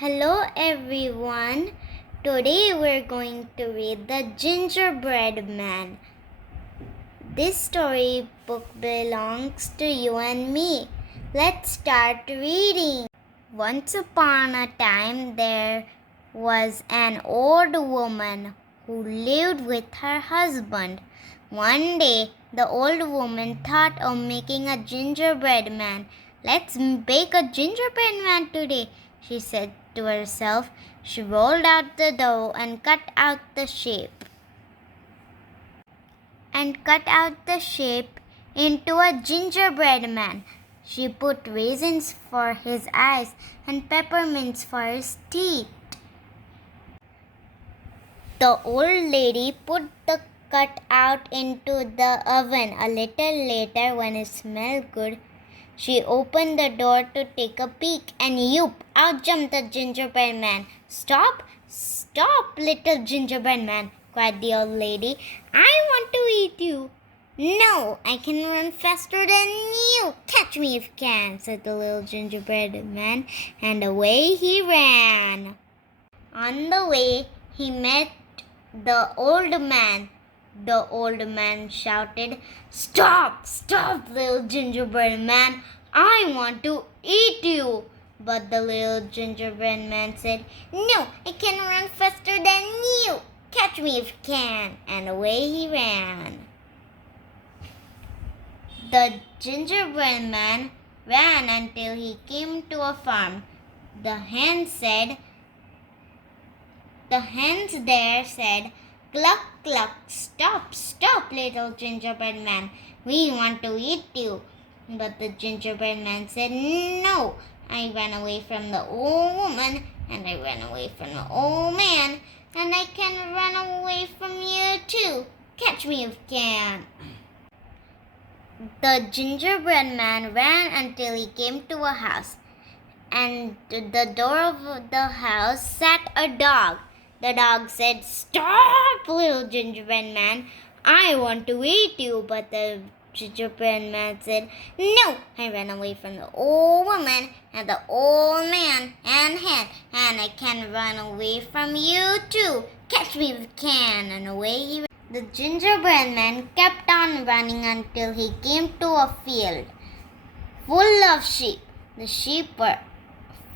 Hello everyone. Today we're going to read The Gingerbread Man. This storybook belongs to you and me. Let's start reading. Once upon a time there was an old woman who lived with her husband. One day the old woman thought of making a gingerbread man. Let's bake a gingerbread man today, she said to herself. She rolled out the dough and cut out the shape into a gingerbread man. She put raisins for his eyes and peppermints for his teeth. The old lady put the cutout into the oven. A little later, when it smelled good, she opened the door to take a peek, and yoop! Out jumped the gingerbread man. Stop! Stop, little gingerbread man, cried the old lady. I want to eat you. No, I can run faster than you. Catch me if you can, said the little gingerbread man, and away he ran. On the way, he met the old man. The old man shouted, Stop! Stop, little gingerbread man! I want to eat you! But the little gingerbread man said, No, I can run faster than you! Catch me if you can! And away he ran. The gingerbread man ran until he came to a farm. The hens there said, Cluck, cluck, stop, stop, little gingerbread man. We want to eat you. But the gingerbread man said, No, I ran away from the old woman, and I ran away from the old man, and I can run away from you too. Catch me if you can. The gingerbread man ran until he came to a house, and at the door of the house sat a dog. The dog said, Stop, little gingerbread man. I want to eat you. But the gingerbread man said, No, I ran away from the old woman and the old man and hen, and I can run away from you too. Catch me if you can. And away he ran. The gingerbread man kept on running until he came to a field full of sheep. The sheep were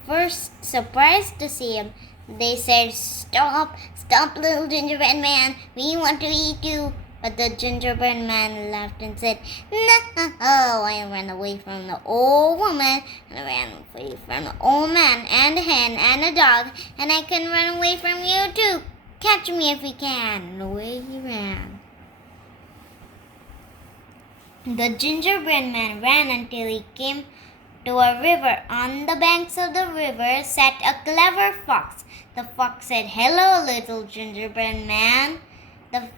first surprised to see him. They said, Stop, stop, little gingerbread man. We want to eat you. But the gingerbread man laughed and said, No, I ran away from the old woman, and I ran away from the old man, and a hen, and a dog, and I can run away from you too. Catch me if you can. And away he ran. The gingerbread man ran until he came to a river. On the banks of the river sat a clever fox. The fox said, Hello, little gingerbread man. The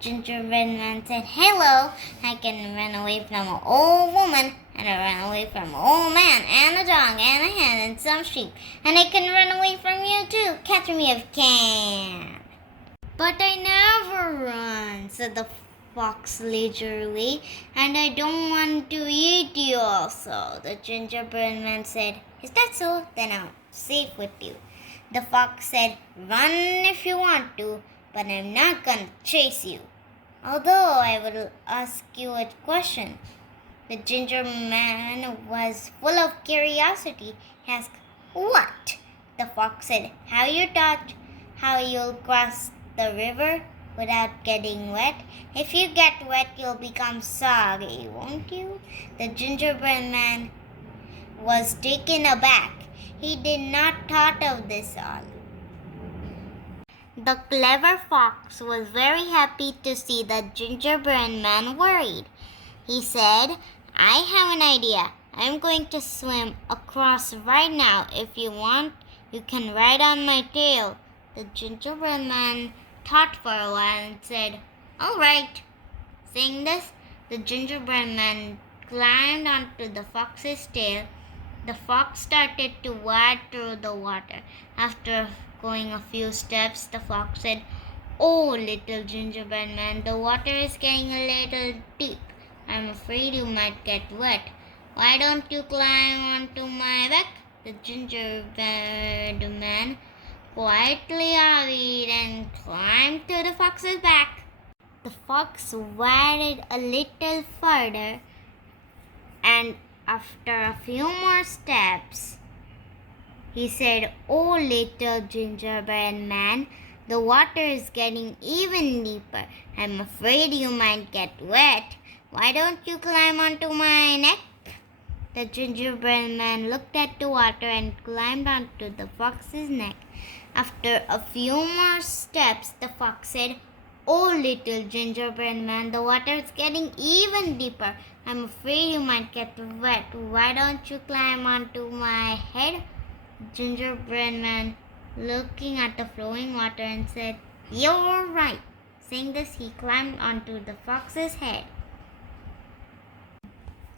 gingerbread man said, Hello, I can run away from an old woman, and I ran away from an old man, and a dog, and a hen, and some sheep, and I can run away from you too. Catch me if you can. But I never run, said the fox leisurely, and I don't want to eat you also. The gingerbread man said, Is that so? Then I'm safe with you. The fox said, Run if you want to, but I'm not going to chase you. Although I will ask you a question. The gingerbread man was full of curiosity. He asked, What? The fox said, Have you thought how you'll cross the river without getting wet? If you get wet, you'll become soggy, won't you? The gingerbread man was taken aback. He did not thought of this all. The clever fox was very happy to see the gingerbread man worried. He said, I have an idea. I'm going to swim across right now. If you want, you can ride on my tail. The gingerbread man thought for a while and said, All right. Saying this, the gingerbread man climbed onto the fox's tail. The fox started to wade through the water. After going a few steps, the fox said, Oh, little gingerbread man, the water is getting a little deep. I'm afraid you might get wet. Why don't you climb onto my back? The gingerbread man quietly hurried and climbed to the fox's back. The fox waded a little further, and after a few more steps, he said, "Oh, little gingerbread man, the water is getting even deeper. I'm afraid you might get wet. Why don't you climb onto my neck?" The gingerbread man looked at the water and climbed onto the fox's neck. After a few more steps, the fox said, "Oh, little gingerbread man, the water is getting even deeper. I'm afraid you might get wet. Why don't you climb onto my head?" Gingerbread man looking at the flowing water and said, "You're right." Saying this, he climbed onto the fox's head.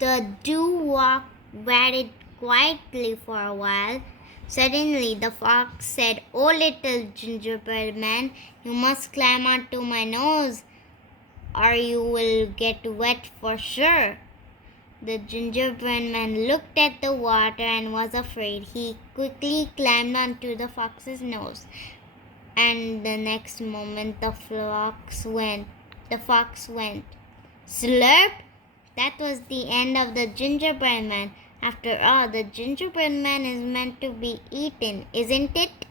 The doo-wop waited quietly for a while. Suddenly, the fox said, "Oh, little gingerbread man, you must climb onto my nose, or you will get wet for sure." The gingerbread man looked at the water and was afraid. He quickly climbed onto the fox's nose, and the next moment the fox went slurp. That was the end of the gingerbread man. After all, the gingerbread man is meant to be eaten, isn't it?